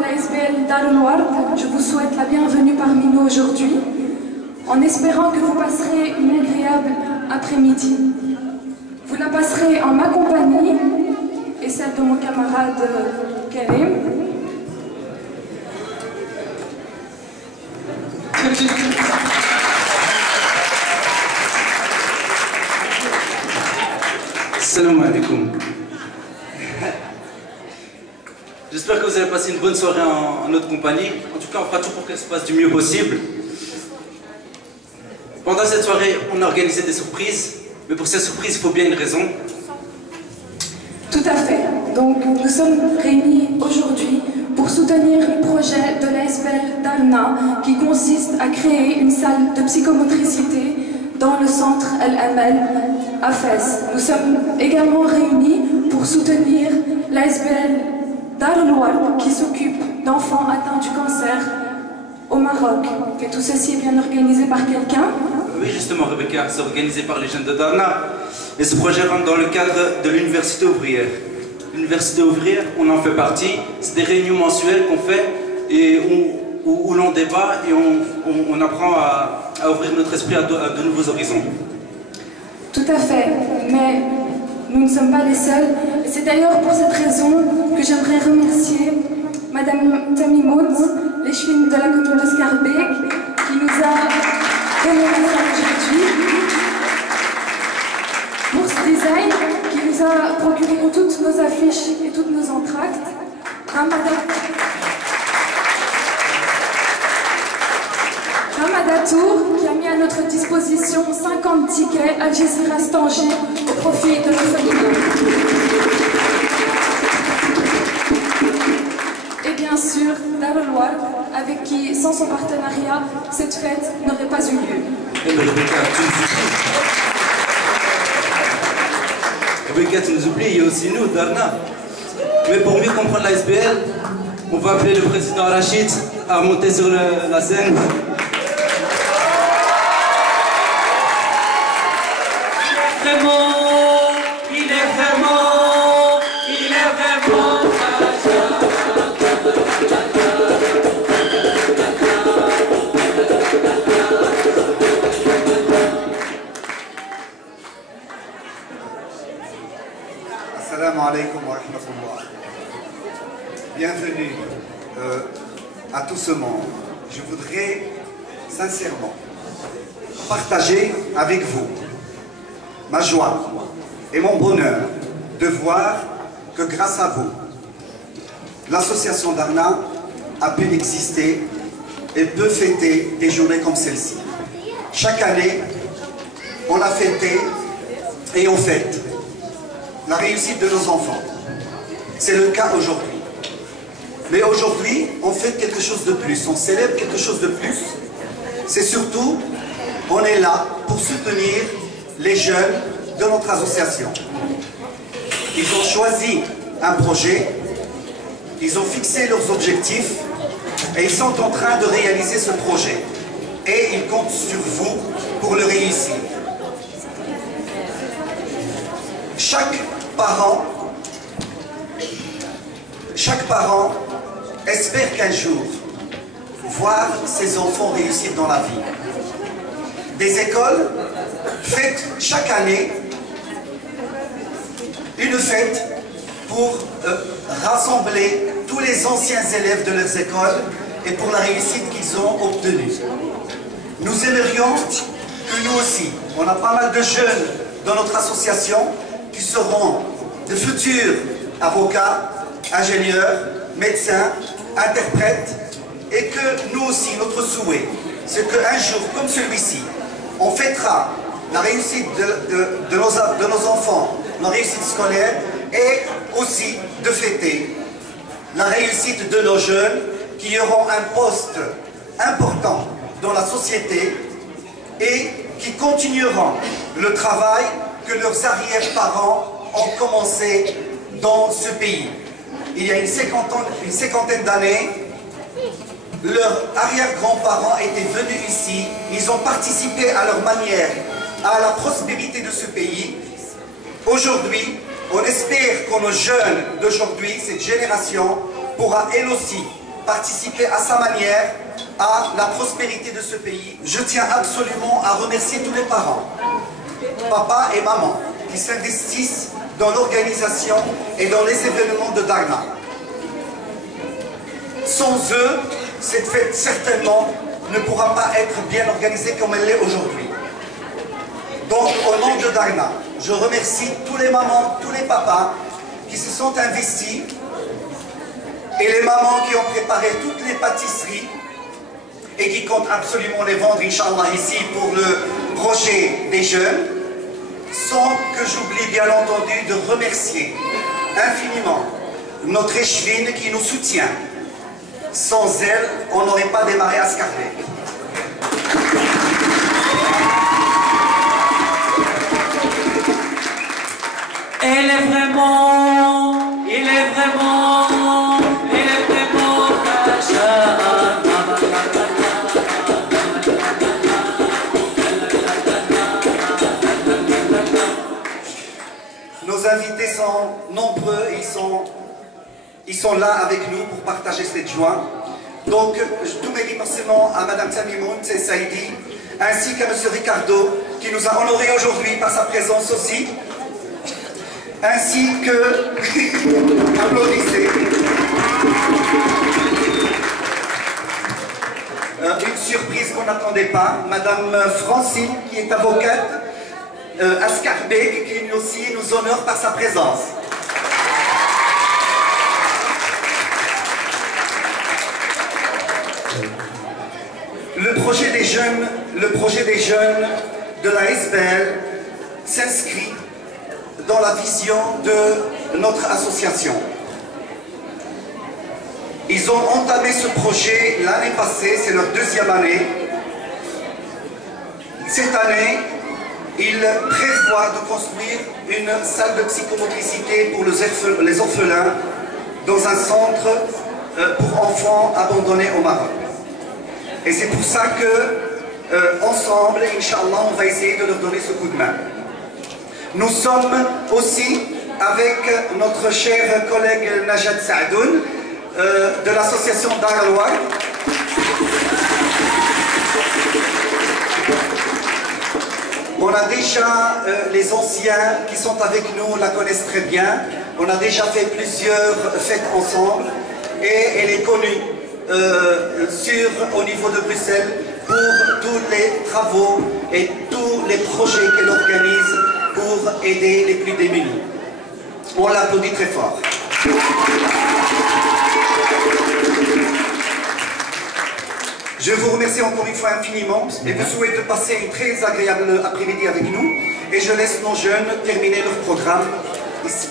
l'ASBL Darul Ward, je vous souhaite la bienvenue parmi nous aujourd'hui, en espérant que vous passerez une agréable après-midi. Vous la passerez en ma compagnie et celle de mon camarade Karim. Salam alaikum. J'espère que vous avez passé une bonne soirée en notre compagnie. En tout cas, on fera tout pour qu'elle se passe du mieux possible. Pendant cette soirée, on a organisé des surprises. Mais pour ces surprises, il faut bien une raison. Tout à fait. Donc, nous sommes réunis aujourd'hui pour soutenir le projet de l'ASBL Darna qui consiste à créer une salle de psychomotricité dans le centre El-Amal à Fès. Nous sommes également réunis pour soutenir l'ASBL Darul Ward qui s'occupe d'enfants atteints du cancer au Maroc. Et tout ceci est bien organisé par quelqu'un? Oui, justement, Rebecca, c'est organisé par les jeunes de Darna. Et ce projet rentre dans le cadre de l'université ouvrière. L'université ouvrière, on en fait partie. C'est des réunions mensuelles qu'on fait et où l'on débat et on apprend à ouvrir notre esprit à de nouveaux horizons. Tout à fait, mais nous ne sommes pas les seuls. C'est d'ailleurs pour cette raison que j'aimerais remercier Madame Tamimoud, l'échevine de la commune de Scarbeck, qui nous a donné la salle aujourd'hui, pour ce design, qui nous a procuré toutes nos affiches et toutes nos entractes. Ramadatour, qui a mis à notre disposition 50 tickets Al Jazeera Tanger au profit de nos familles. Et bien sûr, Darul Ward, avec qui, sans son partenariat, cette fête n'aurait pas eu lieu. Rebecca, tu nous oublies, il y a aussi nous, Darna. Mais pour mieux comprendre l'ASBL, on va appeler le président Rachid à monter sur la scène. Assalamu alaikum wa rahmatullah. Bienvenue à tout ce monde. Je voudrais sincèrement partager avec vous ma joie et mon bonheur de voir que grâce à vous, l'association Darna a pu exister et peut fêter des journées comme celle-ci. Chaque année, on a fêté et on fête la réussite de nos enfants. C'est le cas aujourd'hui. Mais aujourd'hui, on fait quelque chose de plus, on célèbre quelque chose de plus. C'est surtout, on est là pour soutenir les jeunes de notre association. Ils ont choisi un projet, ils ont fixé leurs objectifs et ils sont en train de réaliser ce projet. Et ils comptent sur vous pour le réussir. Chaque parent espère qu'un jour voir ses enfants réussir dans la vie. Des écoles fêtent chaque année une fête pour rassembler tous les anciens élèves de leurs écoles et pour la réussite qu'ils ont obtenue. Nous aimerions que nous aussi, on a pas mal de jeunes dans notre association qui seront de futurs avocats, ingénieurs, médecins, interprètes, et que nous aussi, notre souhait, c'est qu'un jour comme celui-ci, on fêtera la réussite de nos enfants, la réussite scolaire, et aussi de fêter la réussite de nos jeunes qui auront un poste important dans la société et qui continueront le travail que leurs arrière-parents ont commencé dans ce pays. Il y a une cinquantaine d'années, leurs arrière-grands-parents étaient venus ici, ils ont participé à leur manière à la prospérité de ce pays. Aujourd'hui, on espère que nos jeunes d'aujourd'hui, cette génération, pourra elle aussi participer à sa manière à la prospérité de ce pays. Je tiens absolument à remercier tous les parents, papa et maman, qui s'investissent dans l'organisation et dans les événements de Darna. Sans eux, cette fête certainement ne pourra pas être bien organisée comme elle l'est aujourd'hui. Donc, au nom de Darna, je remercie tous les mamans, tous les papas qui se sont investis et les mamans qui ont préparé toutes les pâtisseries et qui comptent absolument les vendre, Inch'Allah, ici pour le projet des jeunes, sans que j'oublie bien entendu de remercier infiniment notre échevine qui nous soutient. Sans elle, on n'aurait pas démarré à Scarbeck. Il est vraiment Nos invités sont nombreux, ils sont là avec nous pour partager cette joie. Donc, tous mes remerciements à Madame Tamimoun Saïdi, ainsi qu'à Monsieur Ricardo, qui nous a honorés aujourd'hui par sa présence aussi, ainsi que, applaudissez, une surprise qu'on n'attendait pas, Madame Francine, qui est avocate à Scarbeck, qui aussi nous honore par sa présence. Le projet des jeunes de la SBL s'inscrit dans la vision de notre association. Ils ont entamé ce projet l'année passée, c'est leur deuxième année. Cette année, ils prévoient de construire une salle de psychomotricité pour les orphelins dans un centre pour enfants abandonnés au Maroc. Et c'est pour ça que, ensemble, Inch'Allah, on va essayer de leur donner ce coup de main. Nous sommes aussi avec notre cher collègue Najat Saadoun de l'association Dar al-Waqf. On a déjà, les anciens qui sont avec nous la connaissent très bien. On a déjà fait plusieurs fêtes ensemble et elle est connue au niveau de Bruxelles pour tous les travaux et tous les projets qu'elle organise pour aider les plus démunis. On l'applaudit très fort. Je vous remercie encore une fois infiniment et vous souhaite de passer une très agréable après-midi avec nous et je laisse nos jeunes terminer leur programme ici.